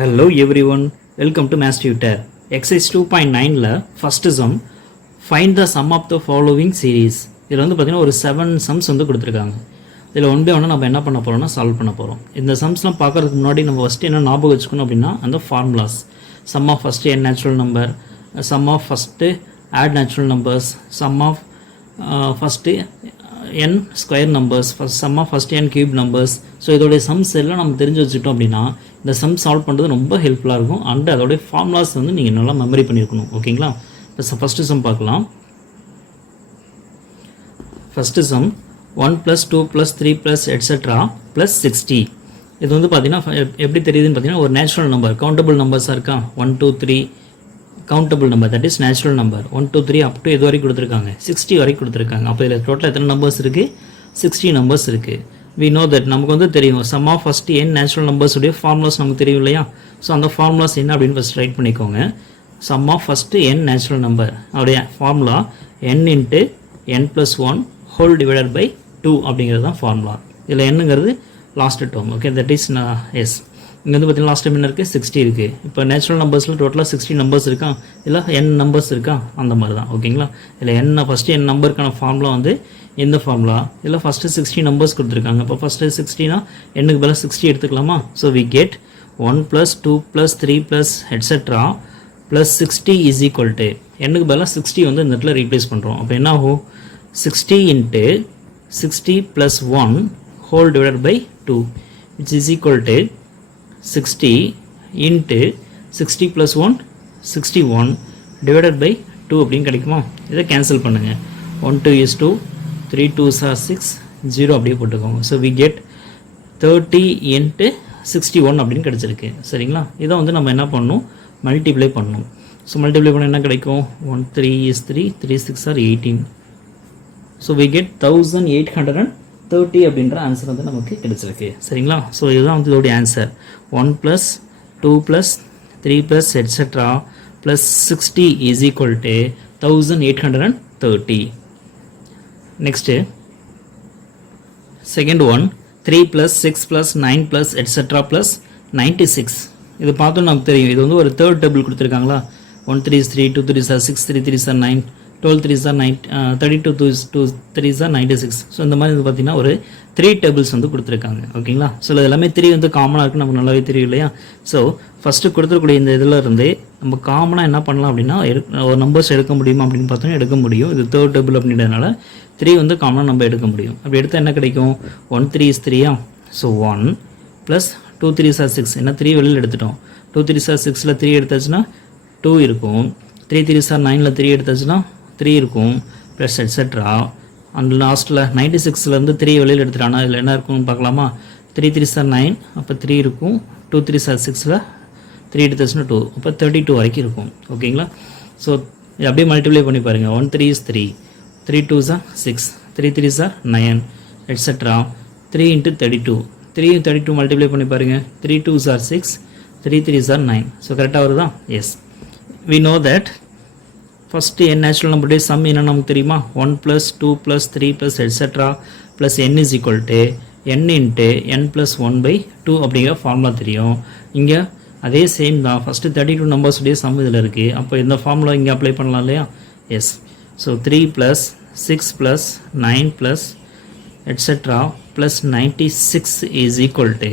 Hello everyone, welcome to Mass Tutor. Exercise 2.9ல first sum find the sum of the following series. இதில் வந்து பார்த்தீங்கன்னா ஒரு 7 sums வந்து கொடுத்துருக்காங்க. இதில் ஒன் பை ஒன்று நம்ம என்ன பண்ண போகிறோம்னா சால்வ் பண்ண போகிறோம். இந்த சம்ஸ்லாம் பார்க்கறதுக்கு முன்னாடி நம்ம ஃபஸ்ட்டு என்ன ஞாபகம் வச்சுக்கணும் அப்படின்னா அந்த formulas sum of first n natural number, sum of first odd natural numbers, sum of first n square numbers, sum of first n cube numbers. So இதோடைய சம்ஸ் எல்லாம் நம்ம தெரிஞ்சு வச்சுட்டோம் அப்படின்னா இந்த சம் சால்வ் பண்ணுறது ரொம்ப ஹெல்ப்ஃபுல்லாக இருக்கும். அண்ட் அதோடைய ஃபார்முலாஸ் வந்து நீங்கள் நல்லா மெமரி பண்ணியிருக்கணும். ஓகேங்களா? இப்போ ஃபஸ்ட்டு சம் பார்க்கலாம். First some 1 + 2 + 3 + etcetera + 60. இது வந்து பார்த்தீங்கன்னா எப்படி தெரியுதுன்னு பார்த்தீங்கன்னா ஒரு நேச்சுரல் நம்பர் கவுண்டபிள் நம்பர்ஸாக இருக்கா. 1 2 3 countable number, that is natural number. 1 2 3 up to இது வரைக்கும் கொடுத்துருக்காங்க, 60 வரைக்கும் கொடுத்துருக்காங்க. அப்போ இதில் டோட்டல் எத்தனை நம்பர்ஸ் இருக்குது? 60 நம்பர்ஸ் இருக்குது. we know that நமக்கு வந்து தெரியும் sum of first n natural numbers உடைய ஃபார்முலாஸ் நமக்கு தெரியும் இல்லையா. ஸோ அந்த ஃபார்முலாஸ் என்ன அப்படின்னு ஃபஸ்ட் ரைட் பண்ணிக்கோங்க. Sum of first n natural number அவருடைய formula n × n + 1 whole divided by 2 அப்படிங்கிறது தான் ஃபார்முலா. இதில் என்னங்கிறது last term. Okay, that is yes. இங்கே வந்து பார்த்தீங்கன்னா லாஸ்ட் டைம் என்ன இருக்குது? 60 இருக்குது. இப்போ நேச்சுரல் நம்பர்ஸில் டோட்டலாக 60 நம்பர்ஸ் இருக்கா, இல்லை n நம்பர்ஸ் இருக்கா, அந்த மாதிரி தான். ஓகேங்களா? இதில் n ஃபஸ்ட்டு n நம்பருக்கான ஃபார்முலா வந்து இந்த ஃபார்முலா. இதில் ஃபஸ்ட்டு 60 நம்பர்ஸ் கொடுத்துருக்காங்க. இப்போ ஃபஸ்ட்டு 60னா என்னுக்கு பதிலாக 60 எடுத்துக்கலாமா? So we get 1 + 2 + 3 + etcetera + 60 is equal to என்னுக்கு பதிலாக 60 வந்து இந்த இடத்துல ரீப்ளேஸ் பண்ணுறோம். அப்போ என்ன ஆகும்? 60 × 60 + 1 whole divided by 2 which is equal to 60 × 60 + 1 61 divided by 2 அப்படின்னு கிடைக்குமா? இதை கேன்சல் பண்ணுங்கள். 1 2 is 2, 3 2s are 6, 0 அப்படியே போட்டுக்கோங்க. ஸோ வி கெட் 30 × 61 அப்படின்னு கிடச்சிருக்கு. சரிங்களா? இதை வந்து நம்ம என்ன பண்ணணும்? மல்டிப்ளை பண்ணணும். ஸோ மல்டிப்ளை பண்ண என்ன கிடைக்கும்? 1 3 is 3, 3 6 are 18. So we get 1830 அப்படின்ற ஆன்சர் வந்து நமக்கு கிடைச்சிருக்கு. சரிங்களா? ஸோ இதுதான் வந்து இதோடைய answer. 1 + 2 + 3 + etcetera + 60 is equal to 1830. Next, second one 3 + 6 + 9 + etcetera + 96. இது பார்த்தோம் நமக்கு தெரியும். இது வந்து ஒரு தேர்ட் டேபிள் கொடுத்துருக்காங்களா. 1 3 is 3, 2 3 are 6, 3 3 are 9, 12 3 are 9, 32 2 3 are 96. So இந்த மாதிரி இது பார்த்தீங்கன்னா ஒரு 3 டேபிள்ஸ் வந்து கொடுத்துருக்காங்க. ஓகேங்களா? ஸோ இது எல்லாமே 3 வந்து காமனாக இருக்குது, நமக்கு நல்லாவே தெரியும் இல்லையா. ஸோ ஃபஸ்ட்டு கொடுத்துருக்கூடிய இந்த இதில் இருந்து நம்ம காமனாக என்ன பண்ணலாம் அப்படின்னா ஒரு நம்பர்ஸ் எடுக்க முடியுமா அப்படின்னு பார்த்தோன்னா எடுக்க முடியும். இது தேர்ட் டேபிள் அப்படின்றதுனால 3 வந்து காமனாக நம்ம எடுக்க முடியும். அப்படி எடுத்தால் என்ன கிடைக்கும்? 1 3 is 3. So 1 + 2 3s are 6. என்ன 3 வெளியில் எடுத்துட்டோம். 2 3s are 6ல் 3 எடுத்தாச்சுன்னா 2 இருக்கும். 3 3s are 9ல் 3 எடுத்தாச்சுன்னா 3 இருக்கும். Plus etcetera. அண்ட் லாஸ்ட்டில் 96லேருந்து 3 வெளியில் எடுத்துட்டானா இதில் என்ன இருக்கும்னு பார்க்கலாமா? 3 3s are 9, அப்போ 3 இருக்கும். 2 3s are 6ல் 3 எடுத்தாச்சுன்னா 2, அப்போ 32 வரைக்கும் இருக்கும். ஓகேங்களா? ஸோ இது அப்படியே மல்டிப்ளை பண்ணி பாருங்கள். 1 3 is 3, 3 2s are 6, 3 3s are 9, etcetera. 3 × 32, 3 × 32 multiply பண்ணி பாருங்கள். 3 2s are 6, 3 3s are 9. So கரெக்டாக வருதா? Yes. we know that first n natural நம்பருடைய சம் என்ன நமக்கு தெரியுமா? 1 + 2 + 3 + etcetera + n is equal to n × n + 1/2 அப்படிங்கிற ஃபார்முலா தெரியும். இங்கே அதே சேம் தான். ஃபஸ்ட்டு 32 நம்பர்ஸுடைய சம் இதில் இருக்குது. அப்போ இந்த ஃபார்முலா இங்கே அப்ளை பண்ணலாம் இல்லையா? Yes. So 3 + 6 + 9 + etcetera + 96 is equal to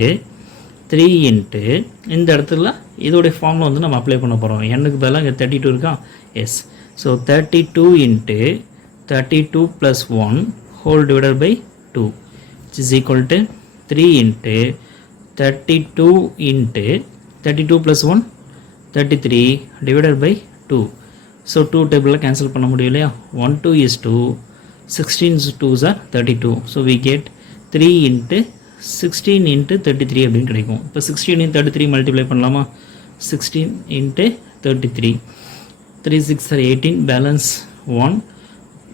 3 × இந்த இடத்துல இதோடைய ஃபார்முலா வந்து நம்ம அப்ளை பண்ண போகிறோம். என்னுக்கு பதிலாக இங்கே 32 இருக்கா? Yes. So 32 × 32 + 1 whole divided by 2 which is equal to 3 × 32 × 32 + 1 33 divided by 2. So 2 டேபிளில் கேன்சல் பண்ண முடியும் இல்லையா? 1 2 is 2, 16 2s are 32. So we get 3 × 16 × 33 அப்படின்னு கிடைக்கும். இப்போ 16 × 33 மல்டிப்ளை பண்ணலாமா? 16 × 33, 3 6 are 18, பேலன்ஸ் 1,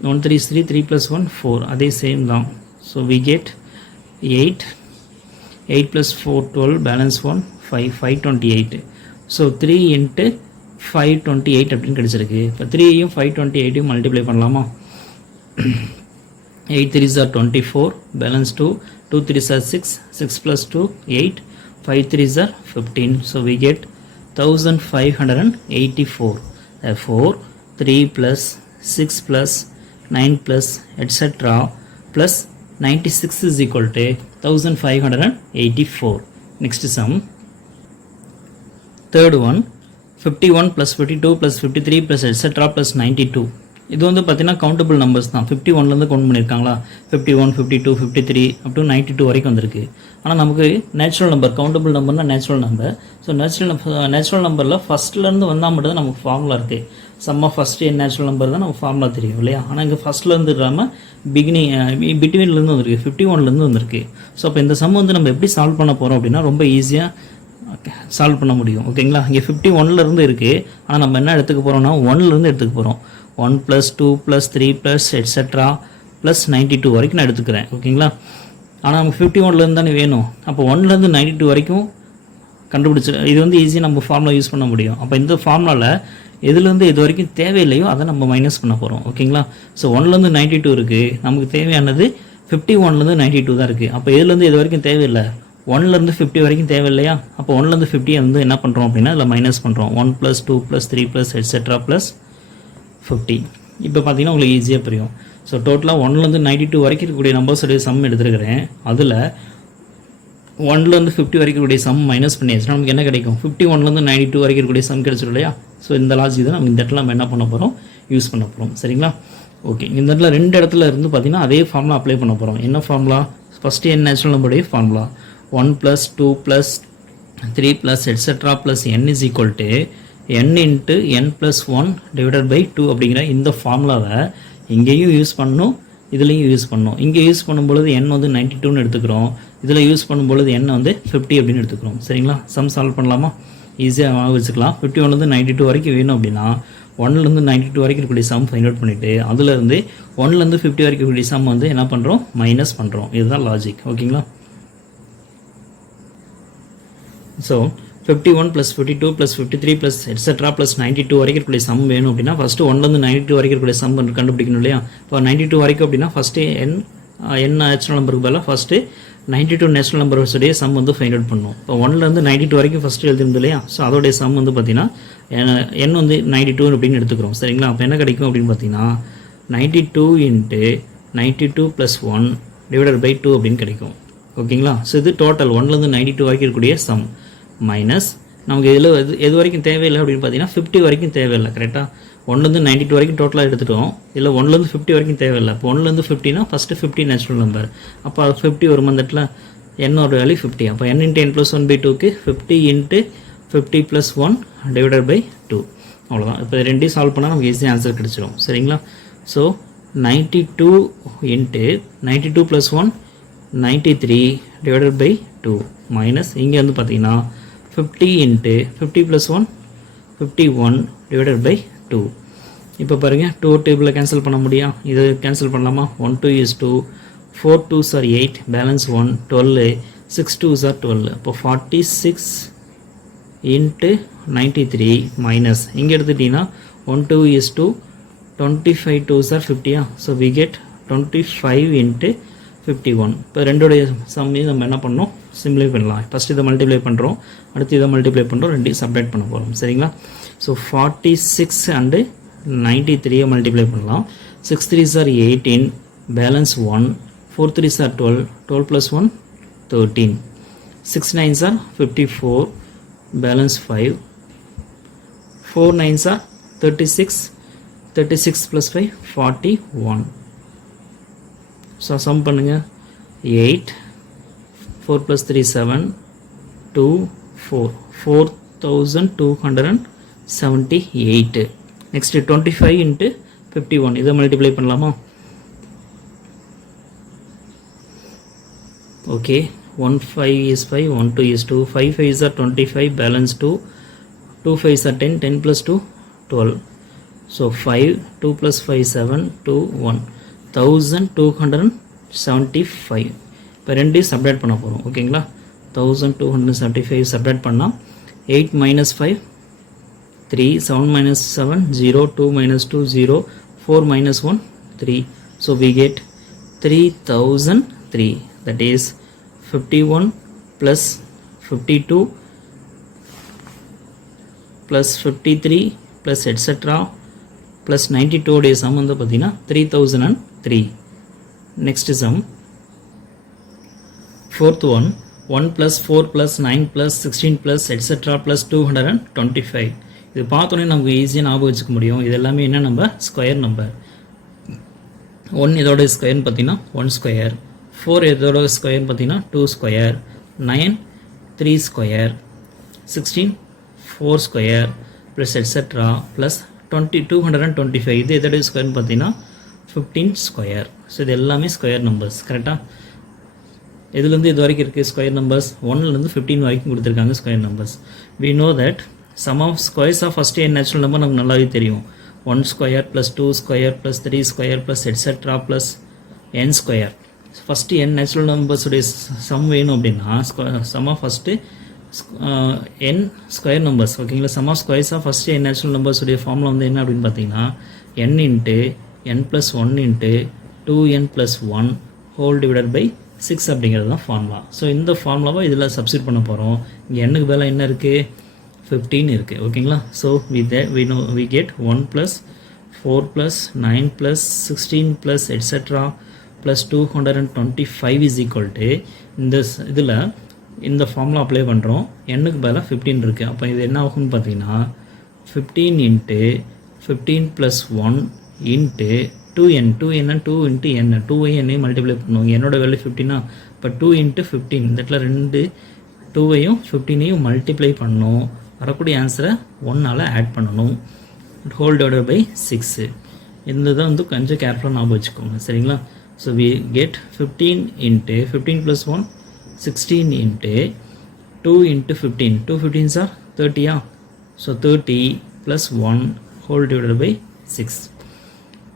1 3 is 3, 3 + 1 4, அதே சேம் தான். So we get 8, 8 + 4 12, balance 1 5, 528. So 3 × 528 அப்படின்னு கிடச்சிருக்கு. இப்போ 3யும் 528யும் மல்டிப்ளை பண்ணலாமா? 8 3s are 24, balance 2, 2 3s are 6, 6 + 2 8, 5 3s are 15. So we get 1584. Therefore 3 plus 6 plus 9 plus etc. plus 96 is equal to 1584. Next sum. Third one, 51 plus 52 plus 53 plus etc. plus 92. இது வந்து பார்த்தீங்கன்னா countable numbers தான். 51லேருந்து count பண்ணியிருக்காங்களா, 51 52 53 up to 92 வரைக்கும் வந்திருக்கு. ஆனால் நமக்கு natural number, countable நம்பர்னா நேச்சுரல் நம்பர். ஸோ நேச்சுரல் நம்பரில் ஃபஸ்ட்லேருந்து வந்தால் மட்டும் தான் நமக்கு ஃபார்முலா இருக்குது. Sum of first n natural number தான் நமக்கு ஃபார்முலா தெரியும் இல்லையா. ஆனால் இங்கே ஃபஸ்ட்லேருந்து இல்லாமல் பிட்வீன்லேருந்து வந்திருக்கு, 51லேருந்து வந்திருக்கு. ஸோ அப்போ இந்த சம் வந்து நம்ம எப்படி சால்வ் பண்ண போகிறோம் அப்படின்னா ரொம்ப ஈஸியாக சால்வ் பண்ண முடியும். ஓகேங்களா. இங்கே 51லேருந்து இருக்குது. ஆனால் நம்ம என்ன எடுத்துக்க போகிறோம்னா 1லேருந்து எடுத்துக்க போகிறோம். 1 + 2 + 3 + etc. + 92 வரைக்கும் நான் எடுத்துக்கிறேன். ஓகேங்களா. ஆனால் நமக்கு 51லேருந்து தானே வேணும். அப்போ 1லேருந்து 92 வரைக்கும் கண்டுபிடிச்சி இது வந்து ஈஸியாக நம்ம ஃபார்முலா யூஸ் பண்ண முடியும். அப்போ இந்த ஃபார்முலாவில் எதுலேருந்து இது வரைக்கும் தேவையில்லையோ அதை நம்ம மைனஸ் பண்ண போகிறோம். ஓகேங்களா. ஸோ 1லேருந்து 92 இருக்குது. நமக்கு தேவையானது 51லேருந்து 92 தான் இருக்குது. அப்போ எதுலேருந்து இது வரைக்கும் தேவையில்லை, 1லேருந்து 50 வரைக்கும் தேவையில்லையா. அப்போ 1லேருந்து 50 வந்து என்ன பண்ணுறோம் அப்படின்னா அதில் மைனஸ் பண்ணுறோம். 1 + 2 + 3 + etc. + 50. இப்போ பார்த்தீங்கன்னா உங்களுக்கு ஈஸியாக புரியும். ஸோ டோட்டலாக 1லேருந்து 92 வரைக்கும் இருக்கக்கூடிய நம்பர்ஸுடைய சம் எடுத்துருக்கிறேன். அதில் 1லேருந்து 50 வரைக்கும் இருக்கக்கூடிய சம் மைனஸ் பண்ணியாச்சுன்னா நமக்கு என்ன கிடைக்கும், 51லேருந்து 92 வரைக்கும் இருக்கக்கூடிய சம் கிடைச்சிடும் இல்லையா. ஸோ இந்த லாஜிக் தான் நம்ம இந்த இடத்துல நம்ம என்ன பண்ண போகிறோம், யூஸ் பண்ண போகிறோம். சரிங்களா. ஓகே. இந்த இடத்துல ரெண்டு இடத்துல இருந்து பார்த்தீங்கன்னா அதே ஃபார்முலா அப்ளை பண்ண போகிறோம். என்ன formula, first n natural நம்பருடைய formula 1 + 2 + 3 + etc. + n is equal to n into n plus 1 divided by 2 அப்படிங்கிற இந்த ஃபார்முலாவை இங்கேயும் யூஸ் பண்ணணும், இதுலேயும் யூஸ் பண்ணணும். இங்கே யூஸ் பண்ணும்பொழுது n வந்து 92ன்னு எடுத்துக்கிறோம், இதில் யூஸ் பண்ணும்பொழுது n வந்து 50 அப்படின்னு எடுத்துக்கிறோம். சரிங்களா. சம் சால்வ் பண்ணலாமா, ஈஸியாக வச்சுக்கலாம். 51லேருந்து 92 வரைக்கும் வேணும் அப்படின்னா 1லேருந்து 92 வரைக்கும் இருக்கக்கூடிய சம் ஃபைண்ட் அவுட் பண்ணிவிட்டு அதுலேருந்து 1லேருந்து 50 வரைக்கும் இருக்கக்கூடிய சம் வந்து என்ன பண்ணுறோம், மைனஸ் பண்ணுறோம். இதுதான் லாஜிக். ஓகேங்களா. So 51 + 52 + 53 + etc. + 92 வரைக்கும் இருக்கக்கூடிய சம் வேணும் அப்படின்னா ஃபஸ்ட்டு 1லேருந்து 92 வரைக்கும் இருக்கக்கூடிய சம் கண்டுபிடிக்கணும் இல்லையா. இப்போ 92 வரைக்கும் அப்படின்னா ஃபஸ்ட்டு n நேச்சுரல் நம்பருக்கு பதிலாக ஃபஸ்ட்டு 92 நேச்சுரல் நம்பர்ஸுடைய சம் வந்து ஃபைண்ட் அவுட் பண்ணணும். இப்போ 1லேருந்து 92 வரைக்கும் ஃபஸ்ட்டு எழுதிருந்து இல்லையா. ஸோ அதோடைய சம் வந்து பார்த்தீங்கன்னா n வந்து 92 அப்படின்னு எடுத்துக்கிறோம். சரிங்களா. அப்போ என்ன கிடைக்கும் அப்படின்னு பார்த்தீங்கன்னா 92 × 92 + 1 / 2 அப்படின்னு கிடைக்கும். ஓகேங்களா. ஸோ இது டோட்டல் 1லேருந்து 92 வரைக்கும் இருக்கக்கூடிய சம் மைனஸ் நமக்கு இதில் எது வரைக்கும் தேவையில்லை அப்படின்னு பார்த்தீங்கன்னா 50 வரைக்கும் தேவையில்லை. கரெக்டாக 1லேருந்து 92 வரைக்கும் டோட்டலாக எடுத்துட்டோம். இல்லை 1லேருந்து 50 வரைக்கும் தேவையில்லை. இப்போ 1லேருந்து 50னா ஃபஸ்ட்டு 50 நேச்சுரல் நம்பர். அப்போ 50 ஒரு மந்தத்தில் என்னோட வேல்யூ 50. அப்போ n × n + 1/2க்கு 50 × 50 + 1 / 2 அவ்வளோதான். இப்போ ரெண்டையும் சால்வ் பண்ணால் நமக்கு ஈஸியாக ஆன்சர் கிடச்சிடும். சரிங்களா. ஸோ 92 × 92 + 1 93 / 2 மைனஸ் இங்கே வந்து பார்த்தீங்கன்னா 50 × 50 + 1 51 / 2. இப்போ பாருங்கள் 2 டேபிளில் கேன்சல் பண்ண முடியும். இதை கேன்சல் பண்ணலாமா. 1 2 is 2, 4 2s are 8, balance 1 12, 6 2s are 12. அப்போ 46 × 93 மைனஸ் இங்கே எடுத்துட்டிங்கன்னா 1 2 is 2, 25 2s are 50. So we get 25 × 51. இப்போ ரெண்டோடைய சம்மையும் நம்ம என்ன பண்ணோம், சிம்ப்ளிஃபை பண்ணலாம். ஃபஸ்ட் இதை மல்டிப்ளை பண்ணுறோம், அடுத்து இதை மல்டிப்ளை பண்ணுறோம், ரெண்டையும் சப்ரேட் பண்ண போகிறோம். சரிங்களா. ஸோ 46 and 93 மல்டிப்ளை பண்ணலாம். 6 3s are 18, balance 1, 4 3s are 12, 12 + 1 13, 6 9s are 54, balance 5, 4 9s are 36, 36 + 5 41. So sum பண்ணுங்கள். 8 4 + 3 7 2 4 4278. நெக்ஸ்ட்டு 25 × 51 இதை மல்டிப்ளை பண்ணலாமா. Okay. 1 5 is 5, 1 2 is 2, 5 5s are 25, balance 2, 2 5s are 10, 10 + 2 12. So 5 2 + 5 7 2 1 1275. இப்போ ரெண்டையும் சப்ரேட் பண்ண போகிறோம். ஓகேங்களா. 1275 சப்ரேட் பண்ணால் 8 - 5 3, 7 - 7 0, 2 - 2 0, 4 - 1 3. So we get 3003. That is 51 + 52 plus 53 plus etc. plus 92 உடைய sum வந்து பார்த்தீங்கன்னா 3003. Next sum. Fourth one, 1 plus 4 plus 9 plus 16 plus etc. plus 225. இது பார்த்தோன்னே நமக்கு ஈஸியாக ஞாபகம் வச்சுக்க முடியும். இது எல்லாமே என்ன நம்பர்? Square number. 1 இதோட ஸ்கொயர்னு பார்த்தீங்கன்னா 1 ஸ்கொயர், 4 இதோட ஸ்கொயர்னு பார்த்தீங்கன்னா 2 square, 9 3 square, 16 4 square plus etcetera plus 225. இது இதோட ஸ்கொயர்னு பார்த்தீங்கன்னா 15 ஸ்கொயர். ஸோ இது எல்லாமே ஸ்கொயர் நம்பர்ஸ். கரெக்டாக இதுலேருந்து இது வரைக்கும் இருக்குது ஸ்கொயர் நம்பர்ஸ். 1லேருந்து 15 வரைக்கும் கொடுத்துருக்காங்க square numbers. We know that sum of squares of first n natural number நமக்கு நல்லாவே தெரியும். 1 square plus 2 square plus 3 square plus etcetera plus n square. First n natural நம்பர்ஸுடைய சம் வேணும் அப்படின்னா sum of first n square numbers. ஓகேங்களா, sum of squares of first n natural நம்பர்ஸுடைய formula வந்து என்ன அப்படின்னு பார்த்தீங்கன்னா n into n plus 1 into 2n plus 1 whole divided by 6 அப்படிங்கிறது தான் ஃபார்முலா. ஸோ இந்த ஃபார்முலாவை இதில் சப்ஸ்டிட் பண்ண போகிறோம். இங்கே என்னுக்கு வேலை என்ன இருக்குது? 15 இருக்குது. ஓகேங்களா, so we get 1 plus 4 plus 9 plus 16 plus etc. plus 225 is equal to இதில் இந்த ஃபார்முலா அப்ளை பண்ணுறோம். என்னுக்கு பதிலாக 15 இருக்குது. அப்போ இது என்ன ஆகும்னு பார்த்தீங்கன்னா 15 into 15 plus 1 into 2n 2 into n 2ஐ என்னையும் மல்டிப்ளை பண்ணுவோம். என்னோட வேல்யூ 15. இப்போ 2 இன்ட்டு 15 இந்த இடத்துல 2 2ஐயும் 15ஐயும் மல்டிப்ளை பண்ணணும். வரக்கூடிய ஆன்சரை 1ஆல் ஆட் பண்ணணும். Whole divided by 6. இந்த தான் வந்து கொஞ்சம் கேர்ஃபுல்லாக ஞாபகம் வச்சுக்கோங்க. சரிங்களா, so we get 15 into 15 plus 1 16 into 2 into 15 2 15s are 30. So 30 plus 1 whole divided by 6.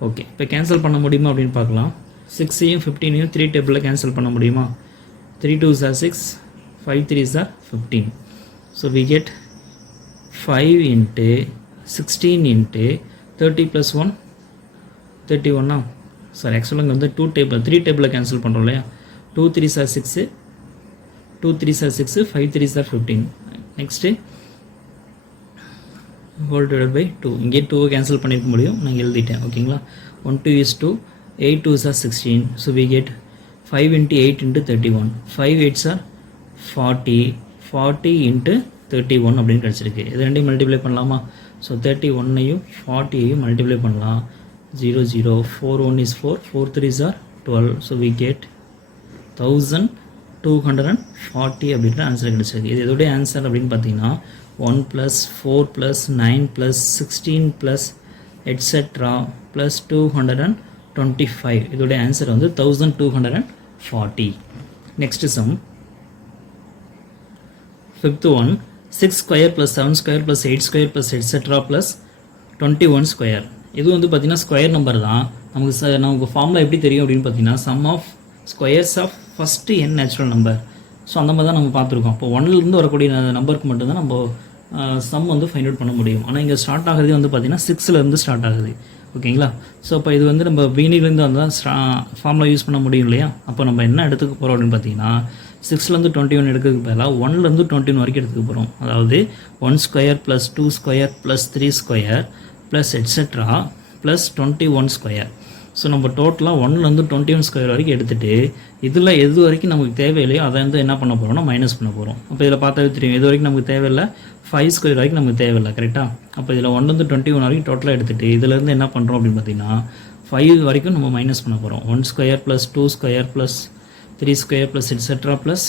Okay, இப்போ கேன்சல் பண்ண முடியுமா அப்படின்னு பார்க்கலாம். 6ஐயும் 15ஐயும் 3 டேபிளில் கேன்சல் பண்ண முடியுமா? 3 2s are 6, 5 3s are 15. So we get 5 into 16 into 30 plus 1 31. Sorry, ஆக்சுவலாக இங்கே வந்து 3 டேபிளில் கேன்சல் பண்ணுறோம் இல்லையா? 2 3s are 6, 2 3s are 6, 5 3s are 15. Next whole divided by 2. இங்கே 2 கேன்சல் பண்ணியிருக்க முடியும், நான் எழுதிட்டேன். ஓகேங்களா, 1 2 is 2, 8 2s are 16. So we get 5 into 8 into 31, 5 8s are 40, 40 into 31 அப்படின்னு கிடச்சிருக்கு. இது ரெண்டையும் மல்டிப்ளை பண்ணலாமா? ஸோ 31ஐயும் 40ஐயும் மல்டிப்ளை பண்ணலாம். 0 0 4 1 is 4, 4 3s are 12. So we get 1240 அப்படின்ற ஆன்சர் கிடச்சிருக்கு. இது எதோடைய ஆன்சர் அப்படின்னு பார்த்தீங்கன்னா 1 + 4 + 9 + 16 + etc. + 225. இதோடைய ஆன்சர் வந்து 1240. Next sum, fifth one, 6 square + 7 square + 8 square + etc. + 21 square. இது வந்து பார்த்தீங்கன்னா ஸ்கொயர் நம்பர் தான். நமக்கு ஃபார்முலா எப்படி தெரியும் அப்படின்னு பார்த்தீங்கன்னா sum of squares of first n natural number. So அந்த மாதிரி தான் நம்ம பார்த்துருக்கோம். அப்போ 1லேருந்து வரக்கூடிய நம்பருக்கு மட்டும்தான் நம்ம சம் வந்து ஃபைண்ட் அவுட் பண்ண முடியும். ஆனால் இங்கே ஸ்டார்ட் ஆகுறதே வந்து பார்த்திங்கன்னா 6லேருந்து ஸ்டார்ட் ஆகுது. ஓகேங்களா, ஸோ அப்போ இது வந்து நம்ம பிகினிங்லேருந்து வந்தால் ஃபார்முலா யூஸ் பண்ண முடியும் இல்லையா? அப்போ நம்ம என்ன எடுத்துக்க போகிறோம் அப்படின்னு பார்த்தீங்கன்னா 6லேருந்து 21 எடுக்கிறதுக்கு பதிலாக 1லேருந்து 21 வரைக்கும் எடுத்துக்க போகிறோம். அதாவது 1 square plus 2 square plus 3 square plus etcetera plus 21 square. So நம்ம டோட்டலாக 1லேருந்து 21 ஸ்கொயர் வரைக்கும் எடுத்துகிட்டு இதில் எது வரைக்கும் நமக்கு தேவையில்லையோ அதை வந்து என்ன பண்ண போகிறோம்னா மைனஸ் பண்ண போகிறோம். அப்போ இதில் பார்த்தாவே தெரியும் எது வரைக்கும் நமக்கு தேவையில்லை, 5 ஸ்கொயர் வரைக்கும் நமக்கு தேவையில்லை. கரெக்டாக, அப்போ இதில் 1லேருந்து 21 வரைக்கும் டோட்டலாக எடுத்துகிட்டு இதிலேருந்து என்ன பண்ணுறோம் அப்படின்னு பார்த்தீங்கன்னா 5 வரைக்கும் நம்ம மைனஸ் பண்ண போகிறோம். 1 square plus 2 square plus 3 square plus etcetera plus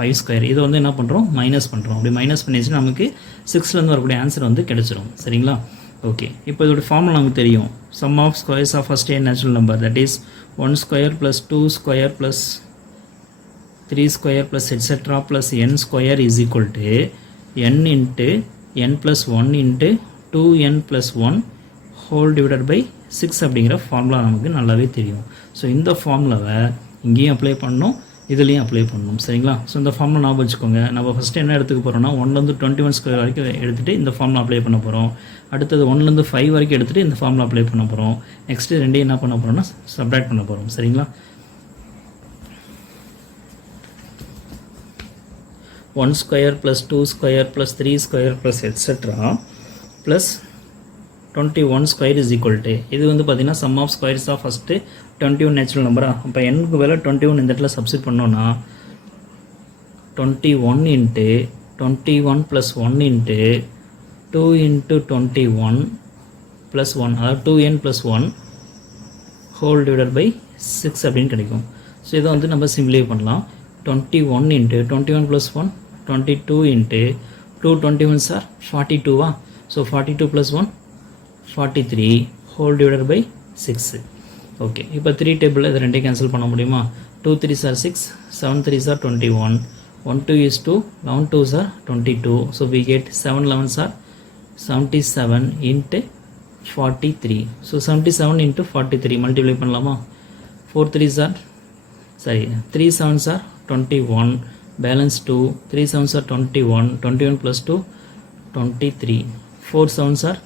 5 square. இதை வந்து என்ன பண்ணுறோம், மைனஸ் பண்ணுறோம். அப்படி மைனஸ் பண்ணிச்சுன்னா நமக்கு 6லேருந்து வரக்கூடிய ஆன்சர் வந்து கிடச்சிரும். சரிங்களா, ஓகே. இப்போ இதோட ஃபார்முலா நமக்கு தெரியும். Sum of squares of first n natural number, that is 1 square plus 2 square plus 3 square plus etcetera plus n square is equal to n into n plus 1 into 2n plus 1 whole divided by 6 அப்படிங்கிற formula நமக்கு நல்லாவே தெரியும். So இந்த ஃபார்முலாவை இங்கேயும் apply பண்ணணும், இதுலேயும் apply பண்ணணும். சரிங்களா, ஸோ இந்த ஃபார்முலா ஞாபகம் வச்சுக்கோங்க. நம்ம ஃபஸ்ட்டு என்ன எடுத்துக்க போகிறோம்னா 1லேருந்து 21 ஸ்கொயர் வரைக்கும் எடுத்துகிட்டு இந்த ஃபார்முலா அப்ளை பண்ண போகிறோம். அடுத்தது 1லேருந்து 5 வரைக்கும் எடுத்துகிட்டு இந்த ஃபார்முலா அப்ளை பண்ண போகிறோம். நெக்ஸ்ட்டு ரெண்டையும் என்ன பண்ண போகிறோம்னா சப்ட்ராக்ட் பண்ண போகிறோம். சரிங்களா, 1 square plus 2 square plus 3 square plus etc. plus 21 square is equal to இது வந்து பார்த்தீங்கன்னா sum of squares of first 21 natural number. அப்போ nக்கு வேலை 21 இந்த இடத்துல சப்ஸ்டிட் பண்ணோம்னா 21 into 21 plus 1 into 2 into 21 plus 1 அதாவது 2n plus 1 whole divided by 6 அப்படின்னு கிடைக்கும். ஸோ இதை வந்து நம்ம சிம்பிளிஃபை பண்ணலாம். 21 into 21 plus 1 22 into 2 21s are 42 so 42 plus 1 43 whole divided by 6. Okay, இப்போ 3 டேபிளில் இது ரெண்டையும் கேன்சல் பண்ண முடியுமா? 2 3s are 6, 7 3s are 21, 1 2 is 2, 11 2s are 22. So we get 7 11s are 77 into 43. So 77 into 43 multiply பண்ணலாமா? 4 3s are 3 7s are 21, balance 2, 3 7s are 21, 21 plus 2 23, 4 7s are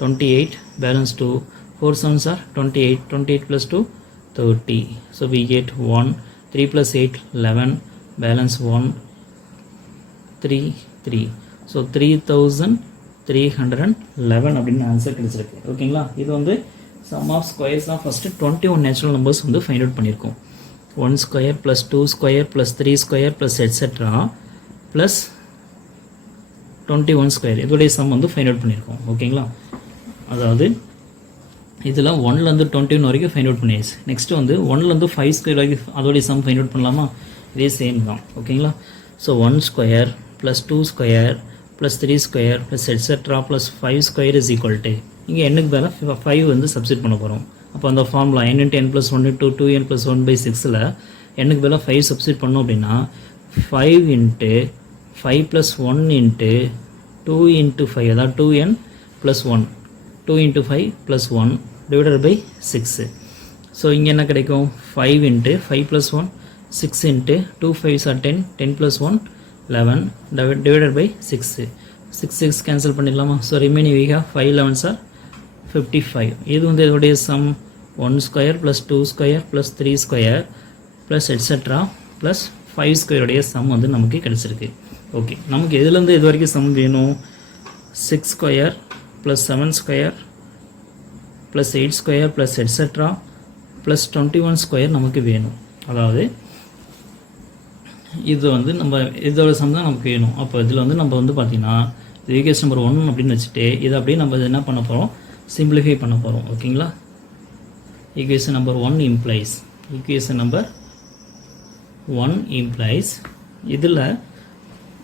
28, balance 2, 4 7s are 28, 28 plus 2 30. So we get 1, 3 plus 8 11, balance 1 3 3. So 3311 அப்படின்னு answer கிடைச்சிருக்கு. ஓகேங்களா? இது வந்து sum of squares of first 21 natural numbers வந்து find out பண்ணியிருக்கோம். 1 square plus 2 square plus 3 square plus etc. plus 21 square இதோடைய some வந்து find out பண்ணியிருக்கோம். ஓகேங்களா? அதாவது இதில் 1லேருந்து 21 வரைக்கும் ஃபைண்ட் அவுட் பண்ணியாச்சு. நெக்ஸ்ட் வந்து 1லேருந்து 5 ஸ்கொயர் வரைக்கும் அதோடைய சம் ஃபைண்ட் அவுட் பண்ணலாமா? இதே சேம் தான். ஓகேங்களா? So 1 square plus 2 square plus 3 square plus etcetera plus 5 square is equal to இங்கே என்னுக்கு பேர 5 வந்து சப்ஸ்டிட் பண்ண போகிறோம். அப்போ அந்த formula n into n plus 1 into 2n plus 1 by 6ல் என்னுக்கு பேர 5 சப்ஸ்டிட் பண்ணோம் அப்படின்னா 5 into 5 plus 1 into 2 into 5 அதாவது 2n plus 1 2 into 5 plus 1 divided by 6. So இங்கே என்ன கிடைக்கும்? 5 into 5 plus 1 6 into 2 5s are 10 10 plus 1 11 divided by 6 6 cancel பண்ணிடலாமா? So remaining we have 5 11s are 55. இது வந்து இதோடைய sum 1 square plus 2 square plus 3 square plus etcetera plus 5 ஸ்கொயருடைய sum வந்து நமக்கு கிடச்சிருக்கு. ஓகே, நமக்கு எதுலேருந்து இது வரைக்கும் சம் வேணும்? 6 square plus 7 square plus 8 square plus etcetera plus 21 square நமக்கு வேணும். அதாவது இது வந்து நம்ம இதோட சம் தான் நமக்கு வேணும். அப்போ இதில் வந்து நம்ம வந்து பார்த்திங்கன்னா இது ஈக்குவேஷன் நம்பர் 1 அப்படின்னு வச்சுட்டு இதை அப்படியே நம்ம என்ன பண்ண போகிறோம்? சிம்பிளிஃபை பண்ண போகிறோம். ஓகேங்களா? ஈக்குவேஷன் நம்பர் 1 இம்ப்ளைஸ் இதில்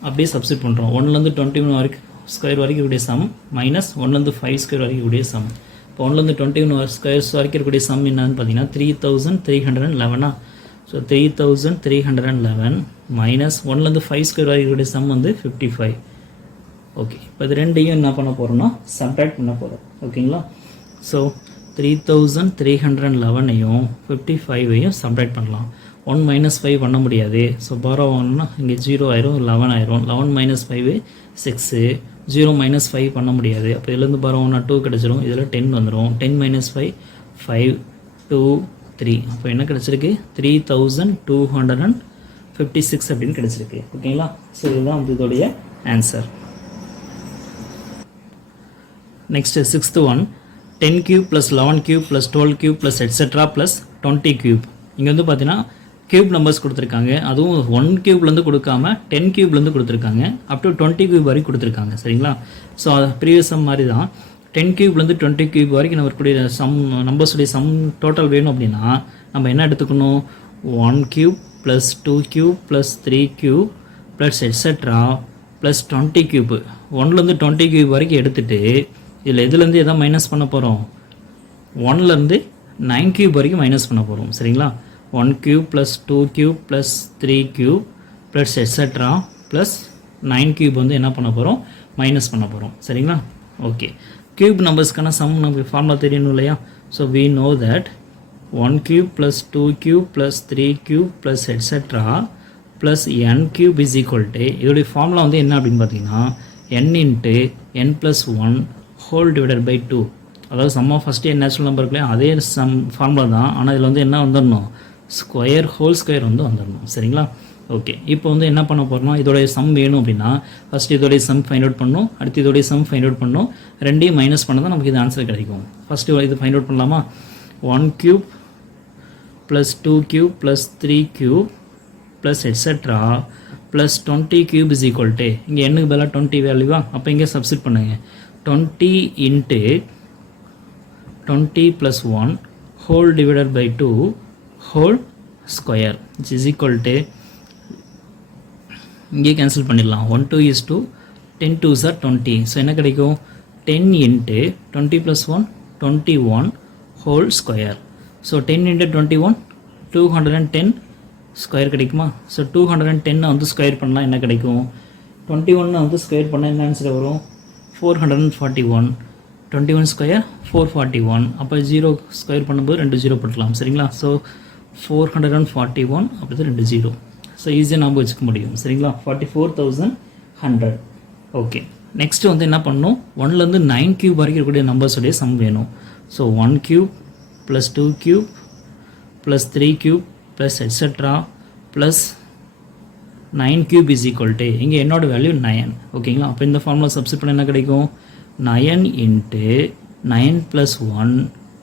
அப்படியே சப்ஸ்டிட் பண்ணுறோம். 1லேருந்து 21 வரைக்கும் ஸ்கொயர் வரைக்கும் கூடிய சம் மைனஸ் 1லேருந்து 5 ஸ்கொயர் வரைக்கும் கூடிய சம். இப்போ 1லேருந்து 21 ஸ்கொயர்ஸ் வரைக்கும் இருக்கக்கூடிய சம் என்னன்னு பார்த்தீங்கன்னா 3311. ஸோ 3311 மைனஸ் 1லேருந்து 5 ஸ்கொயர் வரைக்கும் கூடிய சம் வந்து 55. ஓகே, இப்போ இது ரெண்டையும் என்ன பண்ண போகிறோம்னா சப்ட்ராக்ட் பண்ண போகிறோம். ஓகேங்களா? ஸோ 3311ஐயும் 55ஐயும் சப்ட்ராக்ட் பண்ணலாம். 1 minus 5 பண்ண முடியாது. ஸோ பாரோ வாங்கணும்னா இங்கே 0 ஆயிரும், 11 ஆயிரும். 11 minus 5 6, 0 minus 5 பண்ண முடியாது. அப்போ இதுலேருந்து பாரோ வாங்கினா 2 கிடச்சிரும். இதில் 10 வந்துடும். 10 minus 5 5 2 3. அப்போ என்ன கிடச்சிருக்கு? 3256 அப்படின்னு கிடச்சிருக்கு. ஓகேங்களா? ஸோ இதுதான் வந்து இதோடைய answer. Next 6th one 10 cube plus 11 cube plus 12 cube plus etc plus 20 cube. இங்கே வந்து பார்த்தீங்கன்னா கியூப் நம்பர்ஸ் கொடுத்துருக்காங்க. அதுவும் 1 கியூப்லேருந்து கொடுக்காம 10 கியூப்லேருந்து கொடுத்துருக்காங்க. அப் டு 20 கியூப் வரைக்கும் கொடுத்துருக்காங்க. சரிங்களா? ஸோ அது ப்ரீவியஸ் சம் மாதிரி தான். 10 கியூப்லேருந்து 20 கியூப் வரைக்கும் நம்ம இருக்கக்கூடிய சம் நம்பர்ஸுடைய சம் டோட்டல் வேணும் அப்படின்னா நம்ம என்ன எடுத்துக்கணும்? 1 cube plus 2 cube plus 3 cube plus etcetera plus 20 cube. 1லேருந்து 20 கியூப் வரைக்கும் எடுத்துகிட்டு இதில் எதுலேருந்து எதாவது மைனஸ் பண்ண போகிறோம்? 1லேருந்து 9 கியூப் வரைக்கும் மைனஸ் பண்ண போகிறோம். சரிங்களா? 1 cube plus 2 cube plus 3 cube plus etcetera plus 9 cube வந்து என்ன பண்ண போகிறோம்? மைனஸ் பண்ண போகிறோம். சரிங்களா? ஓகே, கியூப் நம்பர்ஸ்க்கான சம் நமக்கு ஃபார்முலா தெரியணும் இல்லையா? So we know that 1 cube plus 2 cube plus 3 cube plus etcetera plus n cube is equal to இதோடைய ஃபார்முலா வந்து என்ன அப்படின்னு பார்த்தீங்கன்னா n into n plus 1 whole divided by 2. அதாவது சம் ஆஃப் ஃபஸ்ட்டு நேச்சுரல் நம்பருக்குள்ளே அதே சம் ஃபார்முலா தான். ஆனால் இதில் வந்து என்ன வந்துடணும்? ஸ்கொயர் ஹோல் ஸ்கொயர் வந்து வந்துடணும். சரிங்களா? ஓகே, இப்போ வந்து என்ன பண்ண போகிறோம்னா இதோடைய சம் வேணும் அப்படின்னா ஃபஸ்ட்டு இதோடைய சம் ஃபைண்ட் அவுட் பண்ணணும், அடுத்து இதோடைய சம் ஃபைண்ட் அவுட் பண்ணணும், ரெண்டையும் மைனஸ் பண்ண தான் நமக்கு இது ஆன்சர் கிடைக்கும். ஃபஸ்ட்டு இது ஃபைண்ட் அவுட் பண்ணலாமா? 1 cube plus 2 cube plus 3 cube plus etc plus 20 cube is equal to இங்கே என்னுக்கு பதிலாக 20 வேல்யூவா, அப்போ இங்கே சப்ஸ்டிட் பண்ணுங்க. 20 into 20 plus 1 whole divided by 2 whole square which is equal to இங்கே கேன்சல் பண்ணிடலாம். 1 2 is 2, 10 2s are 20. ஸோ என்ன கிடைக்கும்? 10 into 20 plus 1 21 whole square. So 10 into 21 210 square கிடைக்குமா? ஸோ 210 வந்து ஸ்கொயர் பண்ணலாம், என்ன கிடைக்கும்? 21 வந்து ஸ்கொயர் பண்ணால் என்ன ஆன்சர் வரும்? 441. 21 ஸ்கொயர் 441. அப்போ 0 ஸ்கொயர் பண்ணும்போது 2 0 போட்டுக்கலாம், சரிங்களா? ஸோ 441 அப்படி 2 0. ஸோ ஈஸியாக நம்ம வச்சுக்க முடியும், சரிங்களா? 44,100. ஓகே, நெக்ஸ்ட்டு வந்து என்ன பண்ணணும்? 1லேருந்து 9 cube வரைக்கும் இருக்கக்கூடிய நம்பர்ஸுடைய சம் வேணும். So 1 cube plus 2 cube plus 3 cube plus etc plus 9 cube is equal to இங்கே என்னோட வேல்யூ 9. ஓகேங்களா? அப்போ இந்த ஃபார்முலா சப்ஸ்டிட் பண்ண என்ன கிடைக்கும்? 9 into 9 plus 1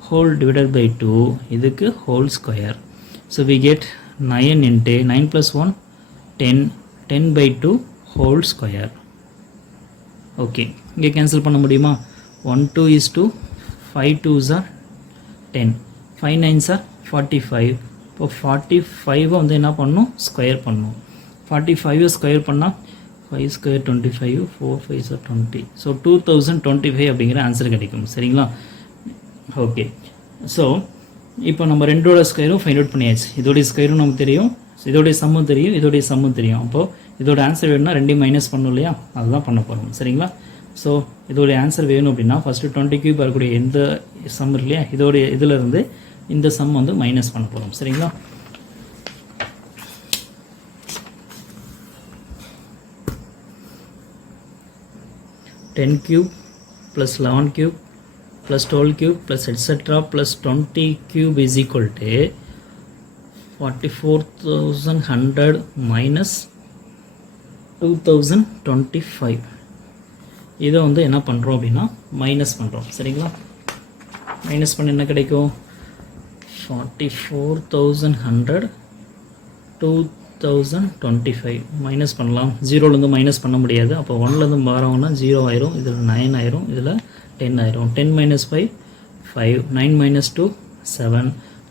whole divided by 2 இதுக்கு whole square. So we get 9 into 9 plus 1 10, 10 by 2 whole square. Okay, இங்கே கேன்சல் பண்ண முடியுமா? 1 2 is 2, 5 2s are 10, 5 9s are 45. இப்போ 45 வந்து என்ன பண்ணணும்? ஸ்கொயர் பண்ணணும். 45 ஸ்கொயர் பண்ணால் 5 ஸ்கொயர் 25, 4 5s are 20. ஸோ 2025 அப்படிங்கிற ஆன்சர் கிடைக்கும், சரிங்களா? ஓகே, ஸோ இப்போ நம்ம ரெண்டோட ஸ்கொயரும் ஃபைண்ட் அவுட் பண்ணியாச்சு. இதோடைய ஸ்கொயரும் நமக்கு தெரியும், இதோடைய சம்மும் தெரியும், இதோடைய சம்மும் தெரியும். அப்போது இதோட ஆன்சர் வேணும்னா ரெண்டையும் மைனஸ் பண்ணணும் இல்லையா? அதுதான் பண்ண போகிறோம், சரிங்களா? ஸோ இதோடைய ஆன்சர் வேணும் அப்படின்னா ஃபஸ்ட்டு 20 cube வரக்கூடிய எந்த சம் இல்லையா, இதோடைய இதிலிருந்து இந்த சம் வந்து மைனஸ் பண்ண போகிறோம், சரிங்களா? $10 cube plus 11 cube plus 12 cube plus etc plus 20 cube is equal to 44,100 minus 2025. இதை வந்து என்ன பண்ணுறோம் அப்படின்னா மைனஸ் பண்ணுறோம், சரிங்களா? மைனஸ் பண்ண என்ன கிடைக்கும்? 44,100 2025 மைனஸ் பண்ணலாம். 0லேருந்து மைனஸ் பண்ண முடியாது, அப்போ 1லேருந்து மாறோம்னா 0 ஆயிரும், இதில் 9 ஆயிரும், இதில் 10 ஆயிரும். 10 minus 5 5, 9 minus 2 7,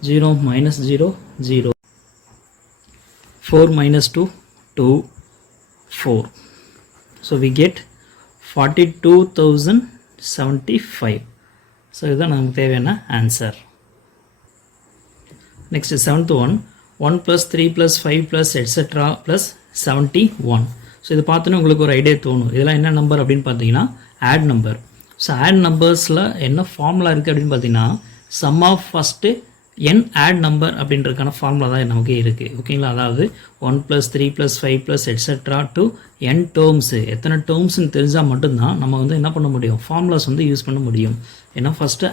0 minus 0 0, 4 minus 2 2, 4. So we get 42,075. So இதுதான் நமக்கு தேவையான answer. Next 7th one, 1 plus 3 plus 5 plus etc plus 71. So இது பார்த்தோன்னா உங்களுக்கு ஒரு ஐடியா தோணும், இதெல்லாம் என்ன நம்பர் அப்படின்னு பார்த்தீங்கன்னா ஆட் நம்பர். ஸோ ஆட் நம்பர்ஸில் என்ன ஃபார்முலா இருக்குது அப்படின்னு பார்த்தீங்கன்னா sum of first n odd number அப்படின்றதுக்கான ஃபார்முலா தான் நமக்கு இருக்குது, ஓகேங்களா? அதாவது 1 + 3 + 5 + எட்ஸெட்ரா டு n டேர்ம்ஸு, எத்தனை டேர்ம்ஸ்னு தெரிஞ்சால் மட்டும்தான் நம்ம வந்து என்ன பண்ண முடியும்? ஃபார்முலாஸ் வந்து யூஸ் பண்ண முடியும். ஏன்னா ஃபஸ்ட்டு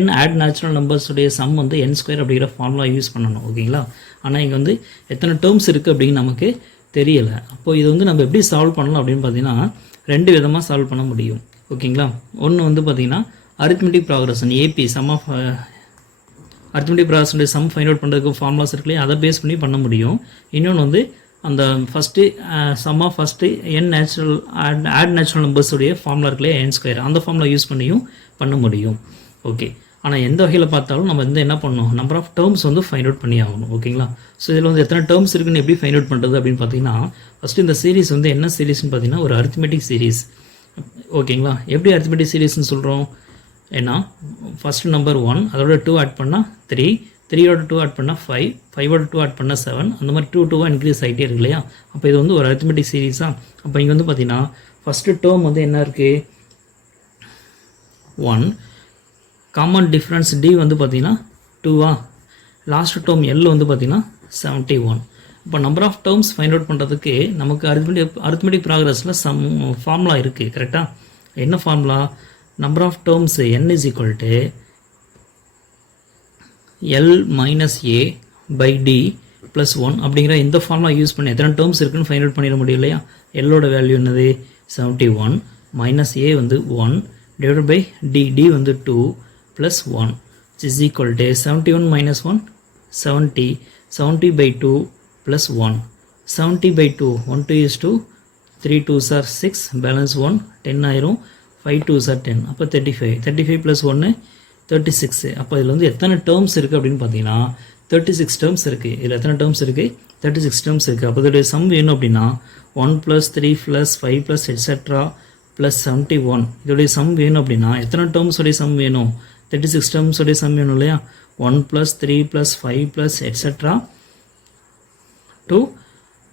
n ஆட் நேச்சுரல் நம்பர்ஸுடைய சம் வந்து n² அப்படிங்கிற ஃபார்முலா யூஸ் பண்ணணும், ஓகேங்களா? ஆனால் இங்கே வந்து எத்தனை டேர்ம்ஸ் இருக்குது அப்படின்னு நமக்கு தெரியலை. அப்போது இது வந்து நம்ம எப்படி சால்வ் பண்ணலாம் அப்படின்னு பார்த்தீங்கன்னா 2 விதமாக சால்வ் பண்ண முடியும், ஓகேங்களா? ஒன்று வந்து பார்த்திங்கன்னா arithmetic progression AP sum of arithmetic ப்ராக்ரஷனுடைய சம் ஃபைண்ட் அவுட் பண்ணுறதுக்கு ஃபார்முலாஸ் இருக்குல்லையே, அதை பேஸ் பண்ணி பண்ண முடியும். இன்னொன்று வந்து அந்த first sum of first n natural odd natural நம்பர்ஸுடைய ஃபார்முலா இருக்குல்லையே n², அந்த ஃபார்முலா யூஸ் பண்ணியும் பண்ண முடியும். ஓகே, ஆனால் எந்த வகையில் பார்த்தாலும் நம்ம வந்து என்ன பண்ணணும்? நம்பர் ஆஃப் டேர்ம்ஸ் வந்து ஃபைண்ட் அவுட் பண்ணி ஆகணும், ஓகேங்களா? ஸோ இதில் வந்து எத்தனை டேர்ம்ஸ் இருக்குன்னு எப்படி ஃபைண்ட் அவுட் பண்ணுறது அப்படின்னு பார்த்தீங்கன்னா ஃபஸ்ட்டு இந்த சீரிஸ் வந்து என்ன சீரிஸ்னு பார்த்தீங்கன்னா ஒரு அரித்மெட்டிக் சீரிஸ், ஓகேங்களா? எப்படி அரித்மெட்டிக் சீரிஸ்னு சொல்கிறோம்? ஏன்னா ஃபஸ்ட்டு நம்பர் 1 அதோட 2 ஆட் பண்ணால் 3, 3யோட 2 ஆட் பண்ணால் 5, 5ஓட 2 ஆட் பண்ணால் 7, அந்த மாதிரி 2 இன்க்ரீஸ் ஆகிட்டே இருக்கு இல்லையா? அப்போ இது வந்து ஒரு அரித்மெட்டிக் சீரிஸாக. அப்போ இங்கே வந்து பார்த்தீங்கன்னா ஃபஸ்ட்டு டேர்ம் வந்து என்ன இருக்குது? 1, காமன் டிஃப்ரென்ஸ் D வந்து பார்த்தீங்கன்னா 2, லாஸ்ட் டேர்ம் L வந்து பார்த்தீங்கன்னா 71. இப்போ number of terms find out பண்ணுறதுக்கு நமக்கு அரித்மெட்டிக் ப்ராக்ரஸில் சம் ஃபார்முலா இருக்குது, கரெக்டாக? என்ன formula? number of terms n is equal to L minus A by D plus 1 அப்படிங்கிற இந்த ஃபார்முலா யூஸ் பண்ணி எத்தனை டேர்ம்ஸ் இருக்குன்னு ஃபைண்ட் அவுட் பண்ணிட முடியும் இல்லையா. எல்லோட வேல்யூ என்னது 71 மைனஸ் ஏ வந்து 1 டிவைட் பை டி வந்து 2 plus 1 is equal to 71 minus 1 70 by 2 plus 1 70 by 2 1 2 is 2 3 2s are 6 balance 1 10 ஆயிரும் 5 2s are 10 அப்போ 35 plus 1 36 அப்போ இதில் வந்து எத்தனை டேர்ம்ஸ் இருக்குது அப்படின்னு பார்த்தீங்கன்னா 36 டேர்ம்ஸ் இருக்குது. இதில் எத்தனை டேர்ம்ஸ் இருக்குது 36 டேர்ம்ஸ் இருக்குது. அப்போ இதோடைய சம் வேணும் அப்படின்னா 1 + 3 + 5 + எட்ஸெட்ரா ப்ளஸ் 71 இதோடைய சம் வேணும் அப்படின்னா எத்தனை டேர்ம்ஸோடைய சம் வேணும் 36 டேர்ம்ஸோடைய சம் வேணும் இல்லையா. 1 + 3 + 5 + எட்ஸெட்ரா to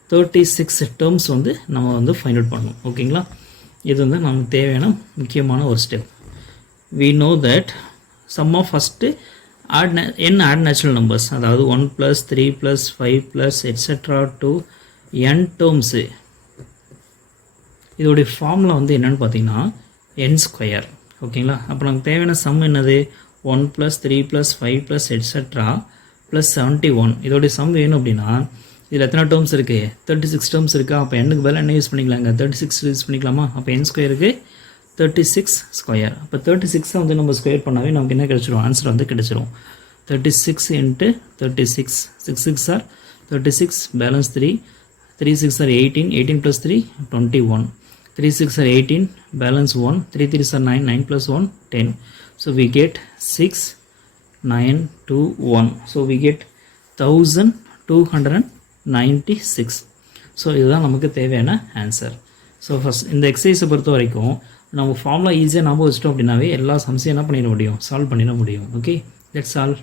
36 டேர்ம்ஸ் வந்து நம்ம வந்து ஃபைண்ட் அவுட் பண்ணணும். ஓகேங்களா. இது வந்து நமக்கு தேவையான முக்கியமான ஒரு step. we know that sum of first add natural numbers அதாவது 1 + 3 + 5 + எட்ஸெட்ரா to n terms. இதோடைய ஃபார்முலா வந்து என்னென்னு பார்த்தீங்கன்னா n². ஓகேங்களா. அப்போ நமக்கு தேவையான சம் என்னது 1 + 3 + 5 + எட்ஸெட்ரா ப்ளஸ் 71 இதோடைய சம் வேணும் அப்படின்னா இதில் எத்தனை டேர்ம்ஸ் இருக்குது 36 டேர்ம்ஸ் இருக்கா. அப்போ என்னுக்கு பதில் என்ன யூஸ் பண்ணிக்கலாங்க 36 யூஸ் பண்ணிக்கலாமா. அப்போ n² 36². அப்போ 36 வந்து நம்ம ஸ்கொயர் பண்ணாவே நமக்கு என்ன கிடச்சிரும் ஆன்சர் வந்து கிடச்சிரும் 36 × 36 6 6 are 36 balance 3 3 6 are 18 18 + 3 21 3 6 are 18 balance 1 3 3 are 9 9 plus 1 10 so we get 6 9 2 1 so we get 1296 so இதுதான் நமக்கு தேவையான ஆன்சர். ஸோ ஃபஸ்ட் இந்த எக்ஸசைஸை பொறுத்த வரைக்கும் நம்ம ஃபார்முலா ஈஸியாக ஞாபகம் வச்சிட்டோம் அப்படின்னாவே எல்லா சம்ஸையும் என்ன பண்ணிட முடியும் சால்வ் பண்ணிட முடியும். Okay, let's solve.